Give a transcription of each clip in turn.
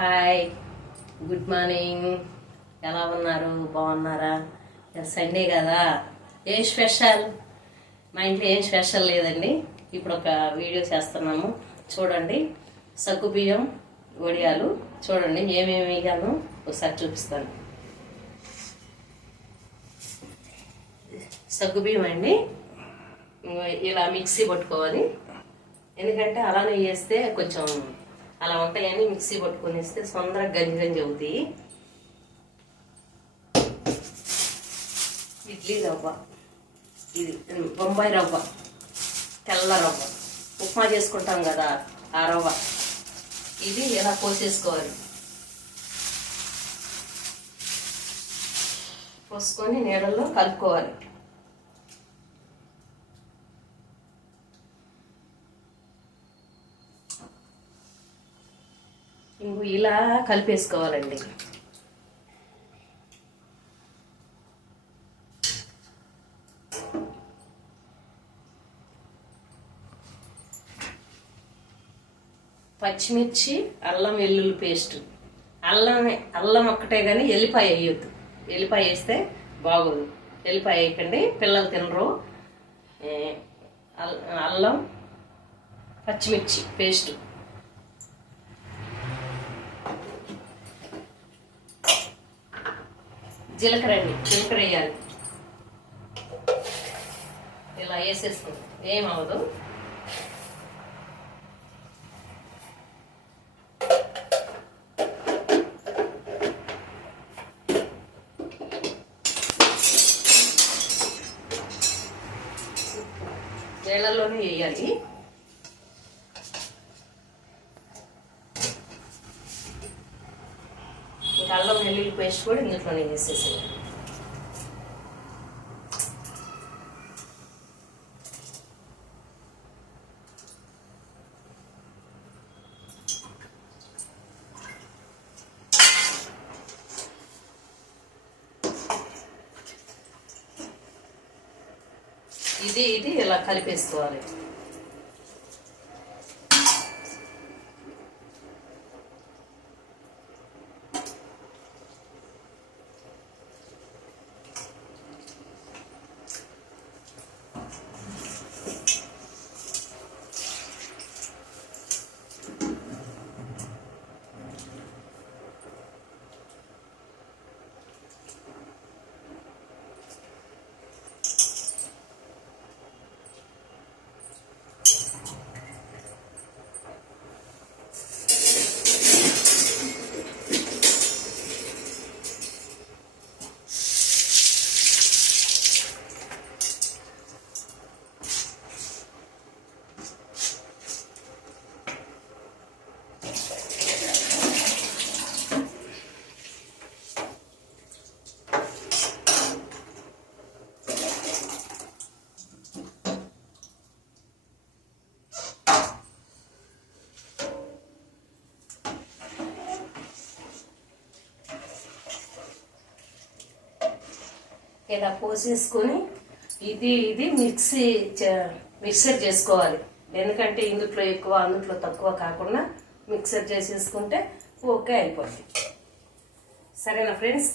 Hi, good morning. ఎలా ఉన్నారు? బాగున్నారా? సండే కదా, ఏం స్పెషల్? మా ఇంట్లో ఏం స్పెషల్ లేదండి. ఇప్పుడు ఒక వీడియో చేస్తున్నాము, చూడండి. సగ్గుబియ్యం వడియాలు చూడండి, ఏమేమి వేయాలో ఒకసారి చూపిస్తాను. సగ్గుబియ్యం అండి, ఇలా మిక్సీ పట్టుకోవాలి. ఎందుకంటే అలానే వేస్తే కొంచెం అలా ఉంటాయని మిక్సీ పట్టుకొని వేస్తే తొందరగా గంజి గంజి అవుతాయి. ఇడ్లీ రవ్వ, ఇది బొంబాయి రవ్వ, తెల్ల రవ్వ, ఉప్మా చేసుకుంటాం కదా ఆ రవ్వ. ఇది ఇలా పోసేసుకోవాలి. పోసుకొని నీళ్ళల్లో కలుపుకోవాలి. ఇంకో ఇలా కలిపేసుకోవాలండి. పచ్చిమిర్చి, అల్లం వెల్లుల్లి పేస్ట్. అల్లం ఒక్కటే కానీ ఎల్లిపాయ వేయొద్దు. ఎల్లిపాయ వేస్తే బాగోదు. ఎల్లిపాయ వేయకండి, పిల్లలు తినరు. అల్లం, పచ్చిమిర్చి పేస్ట్, జీలకర్ర అండి, జీలకర్ర వేయాలి. ఇలా వేసేసుకోండి, ఏమవదు. వేళ్ళల్లోనే వేయాలి. ఇంకా అల్లం వెల్లుల్లి పేస్ట్ కూడా ఇందులోనే వేసేసేయాలి. ఇది ఇలా కలిపేసుకోవాలి. ఇలా పోసేసుకొని ఇది మిక్సర్ చేసుకోవాలి. ఎందుకంటే ఇందులో ఎక్కువ అందుట్లో తక్కువ కాకుండా మిక్సర్ చేసేసుకుంటే ఓకే అయిపోతుంది. సరేనా ఫ్రెండ్స్?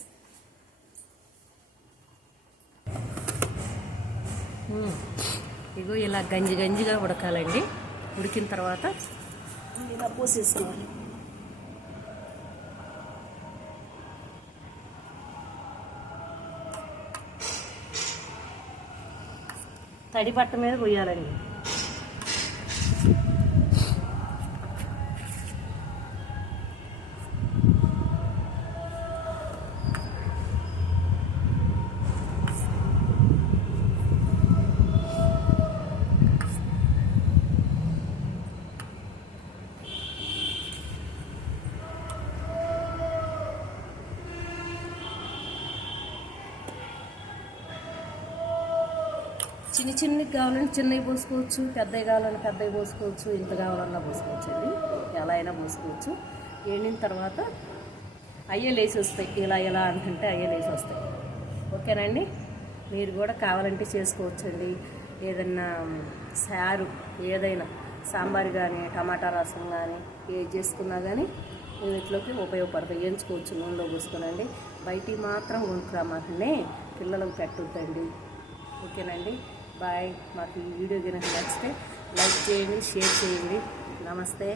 ఇగో ఇలా గంజిగా ఉడకాలండి. ఉడికిన తర్వాత ఇలా పోసేసుకోవాలి. తడి బట్ట మీద పోయాలండి. చిన్నవి కావాలంటే చిన్నవి పోసుకోవచ్చు, పెద్దవి కావాలంటే పెద్దవి పోసుకోవచ్చు, ఇంత కావాలన్నా పోసుకోవచ్చు అండి. ఎలా అయినా పోసుకోవచ్చు. ఎండిన తర్వాత అయ్యలు వేసి వస్తాయి. ఇలా అంటే అయ్యలు వేసి వస్తాయి. ఓకేనండి? మీరు కూడా కావాలంటే చేసుకోవచ్చు అండి. ఏదన్నా సారు, ఏదైనా సాంబార్ కానీ, టమాటా రసం కానీ ఏది చేసుకున్నా కానీ వీటిలోకి ఉపయోగపడతాయి. ఎంచుకోవచ్చు నూనెలో పోసుకోనండి. బయటికి మాత్రం కొనుక్కురామాకండి, పిల్లలకు పెట్టొద్దండి. ఓకేనండి, బాయ్. మాకు ఈ వీడియో కనుక నచ్చితే లైక్ చేయండి, షేర్ చేయండి. నమస్తే.